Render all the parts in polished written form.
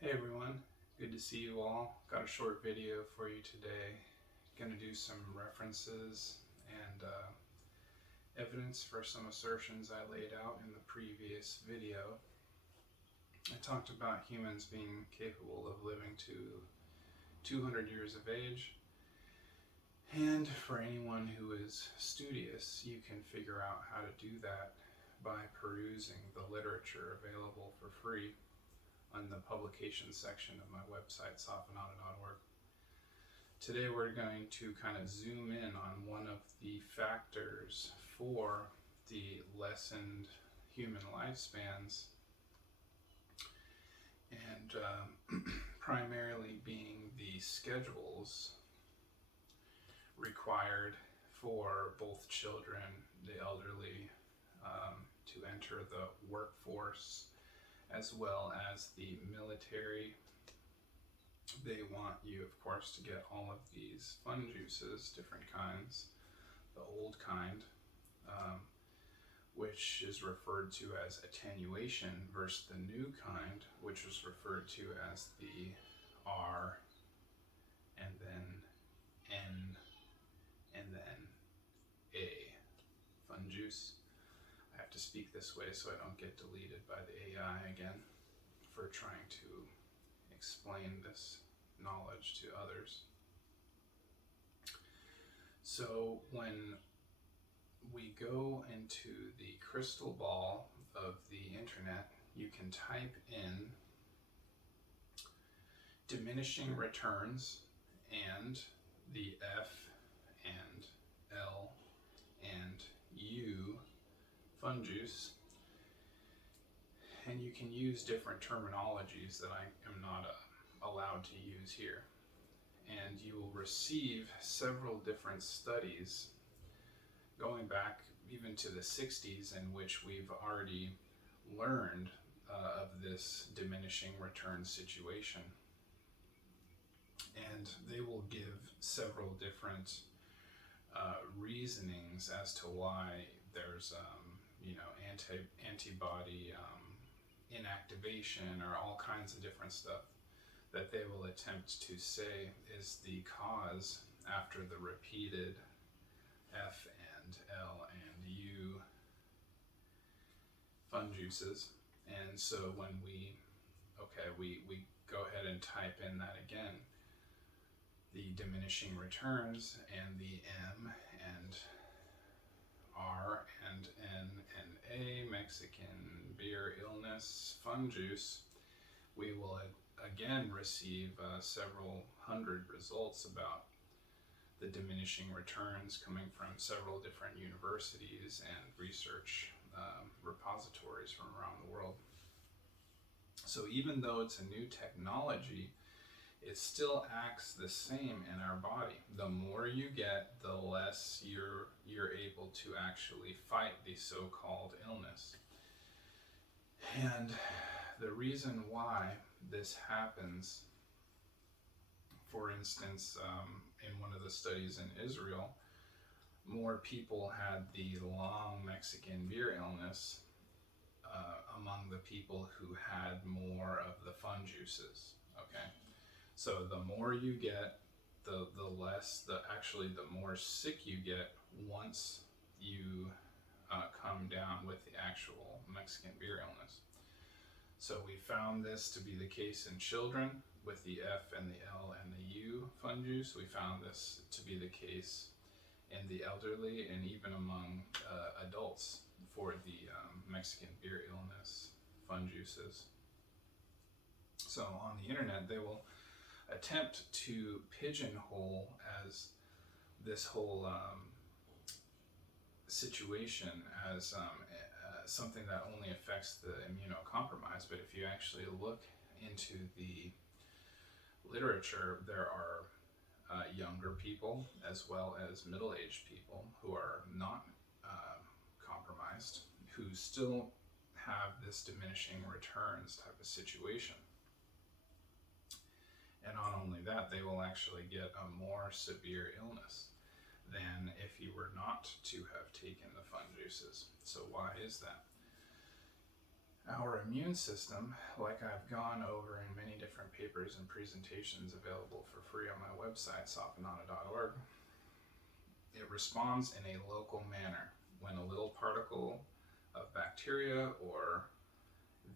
Hey everyone, good to see you all. Got a short video for you today. Going to do some references and evidence for some assertions I laid out in the previous video. I talked about humans being capable of living to 200 years of age, and for anyone who is studious, you can figure out how to do that by perusing the literature available for free on the publication section of my website, sophanata.org. Today we're going to kind of zoom in on one of the factors for the lessened human lifespans, and primarily being the schedules required for both children, the elderly, to enter the workforce, as well as the military. They want you, of course, to get all of these fun juices, different kinds. The old kind, which is referred to as attenuation, versus the new kind, which is referred to as the R, and then N, and then A, fun juice. I have to speak this way so I don't get deleted by the AI again for trying to explain this knowledge to others. So when we go into the crystal ball of the internet, you can type in diminishing returns and the F and L and U fun juice, and you can use different terminologies that I am not allowed to use here, and you will receive several different studies going back even to the 60s, in which we've already learned of this diminishing return situation, and they will give several different reasonings as to why there's antibody inactivation, or all kinds of different stuff that they will attempt to say is the cause after the repeated F and L and U fun juices. And so when we go ahead and type in that again, the diminishing returns and the M and R and N and A, Mexican beer illness fun juice, we will again receive several hundred results about the diminishing returns coming from several different universities and research repositories from around the world. So even though it's a new technology, it still acts the same in our body. The more you get, the less you're able to actually fight the so-called illness. And the reason why this happens, for instance, in one of the studies in Israel, more people had the long Mexican beer illness among the people who had more of the fun juices. Okay, so the more you get, the more sick you get once you come down with the actual Mexican beer illness. So we found this to be the case in children with the F and the L and the U fun juice. We found this to be the case in the elderly, and even among adults for the Mexican beer illness fun juices. So on the internet, they will attempt to pigeonhole as this whole situation as something that only affects the immunocompromised. But if you actually look into the literature, there are younger people as well as middle-aged people who are not compromised, who still have this diminishing returns type of situation. And not only that, they will actually get a more severe illness than if you were not to have taken the fun juices. So why is that? Our immune system, like I've gone over in many different papers and presentations available for free on my website, sophanata.org, it responds in a local manner. When a little particle of bacteria or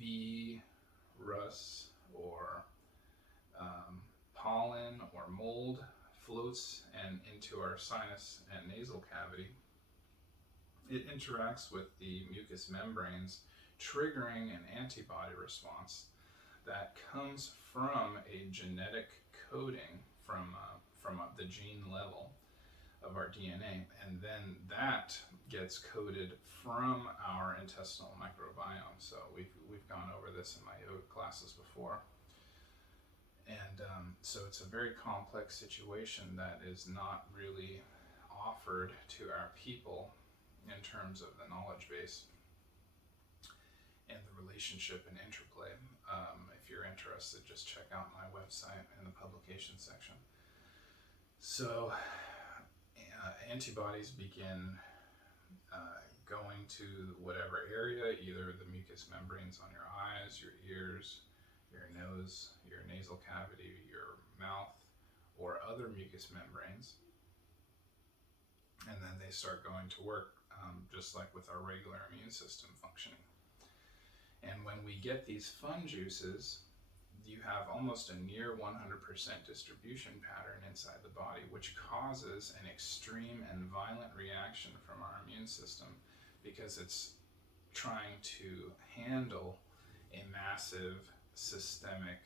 virus or pollen or mold floats and into our sinus and nasal cavity, it interacts with the mucous membranes, triggering an antibody response that comes from a genetic coding from the gene level of our DNA, and then that gets coded from our intestinal microbiome. So we've gone over this in my yoga classes before. And so it's a very complex situation that is not really offered to our people in terms of the knowledge base and the relationship and interplay. If you're interested, just check out my website in the publication section. So antibodies begin going to whatever area, either the mucous membranes on your eyes, your ears, your nose, your nasal cavity, your mouth, or other mucous membranes. And then they start going to work, just like with our regular immune system functioning. And when we get these fun juices, you have almost a near 100% distribution pattern inside the body, which causes an extreme and violent reaction from our immune system because it's trying to handle a massive systemic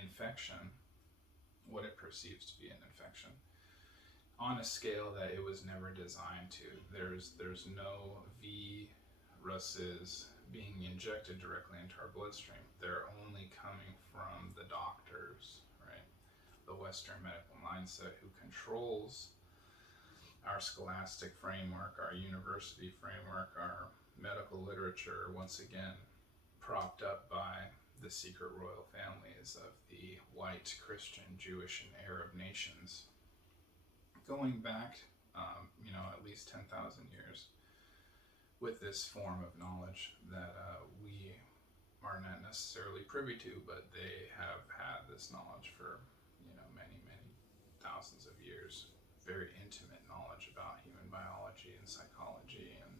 infection, what it perceives to be an infection, on a scale that it was never designed to. There's no viruses being injected directly into our bloodstream. They're only coming from the doctors, right? The Western medical mindset who controls our scholastic framework, our university framework, our medical literature, once again, propped up by the secret royal families of the white, Christian, Jewish, and Arab nations, going back, at least 10,000 years, with this form of knowledge that we are not necessarily privy to, but they have had this knowledge for, many, many thousands of years. Very intimate knowledge about human biology and psychology and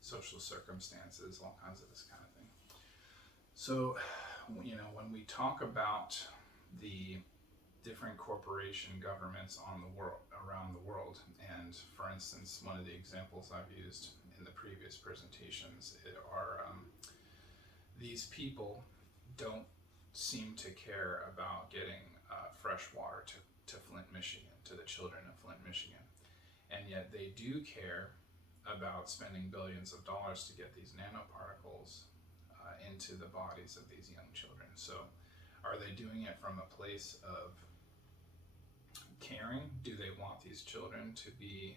social circumstances, all kinds of this kind of thing. So, when we talk about the different corporation governments around the world, and for instance, one of the examples I've used in the previous presentations are these people don't seem to care about getting fresh water to Flint, Michigan, to the children of Flint, Michigan, and yet they do care about spending billions of dollars to get these nanoparticles into the bodies of these young children. So are they doing it from a place of caring? Do they want these children to be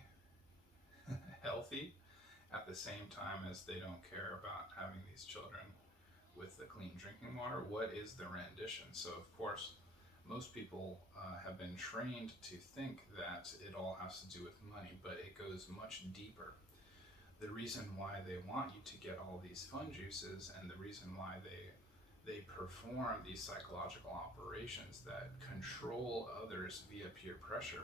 healthy at the same time as they don't care about having these children with the clean drinking water? What is the rendition? So of course, most people have been trained to think that it all has to do with money, but it goes much deeper. The reason why they want you to get all these fun juices, and the reason why they perform these psychological operations that control others via peer pressure,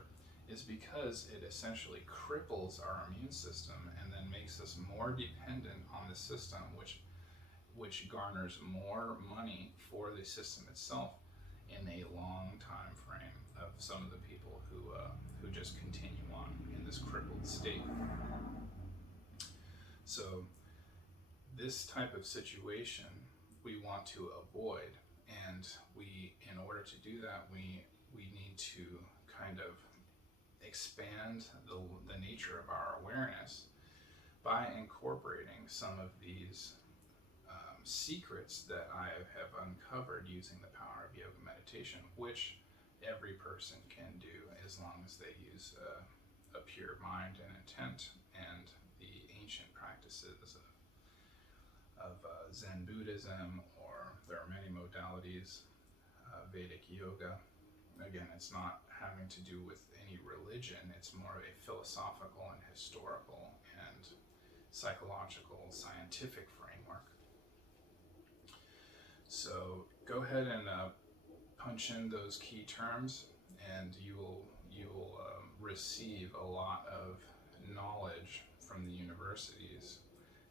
is because it essentially cripples our immune system and then makes us more dependent on the system, which garners more money for the system itself in a long time frame of some of the people who just continue on in this crippled state. So this type of situation we want to avoid, and in order to do that, we need to kind of expand the nature of our awareness by incorporating some of these secrets that I have uncovered using the power of yoga meditation, which every person can do as long as they use a pure mind and intent, and the ancient practices of Zen Buddhism, or there are many modalities, Vedic yoga. Again, it's not having to do with any religion, it's more of a philosophical and historical and psychological, scientific framework. So go ahead and punch in those key terms, and you will receive a lot of knowledge from the universities,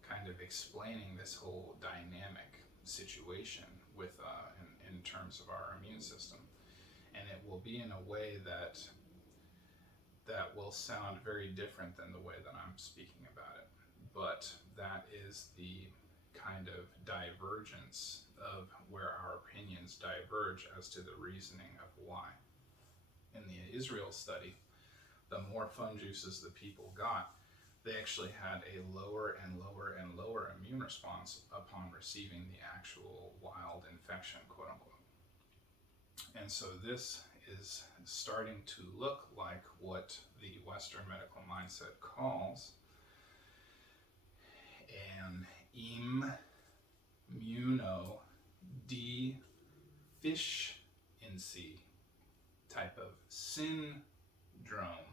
kind of explaining this whole dynamic situation with in terms of our immune system, and it will be in a way that will sound very different than the way that I'm speaking about it, but that is the kind of divergence of where our opinions diverge as to the reasoning of why. In the Israel study, the more fun juices the people got, they actually had a lower and lower and lower immune response upon receiving the actual wild infection, quote unquote. And so this is starting to look like what the Western medical mindset calls an immunodeficiency type of syndrome.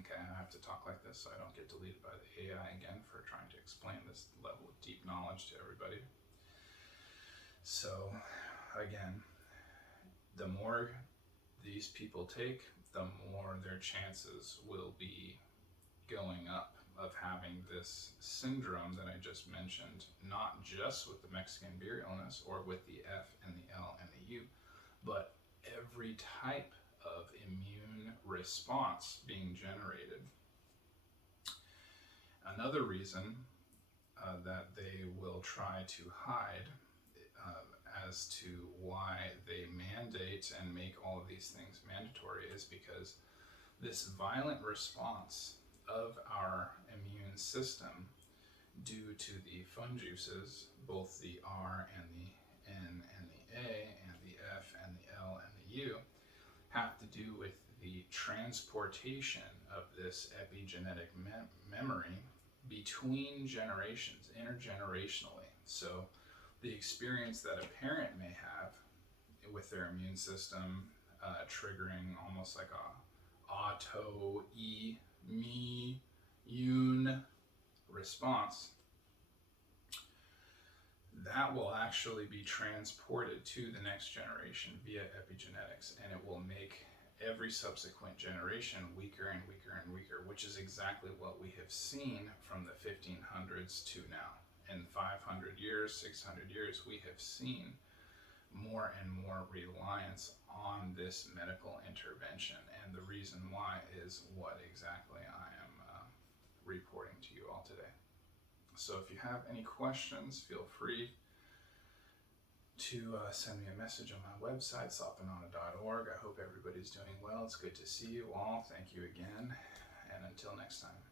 Okay, I have to talk like this so I don't get deleted by the AI again for trying to explain this level of deep knowledge to everybody. So, again, the more these people take, the more their chances will be going up of having this syndrome that I just mentioned, not just with the Mexican beer illness or with the F and the L and the U, but every type of immune response being generated. Another reason that they will try to hide as to why they mandate and make all of these things mandatory is because this violent response of our immune system due to the fun juices, both the R and the N and the A and the F and the L and the U, have to do with the transportation of this epigenetic memory between generations, intergenerationally. So the experience that a parent may have with their immune system triggering almost like a autoimmune response, that will actually be transported to the next generation via epigenetics, and it will make every subsequent generation weaker and weaker and weaker, which is exactly what we have seen from the 1500s to now. In 500 years, 600 years, we have seen more and more reliance on this medical intervention, and the reason why is what exactly I am reporting to you all today. So if you have any questions, feel free to send me a message on my website, sophanana.org. I hope everybody's doing well. It's good to see you all. Thank you again, and until next time.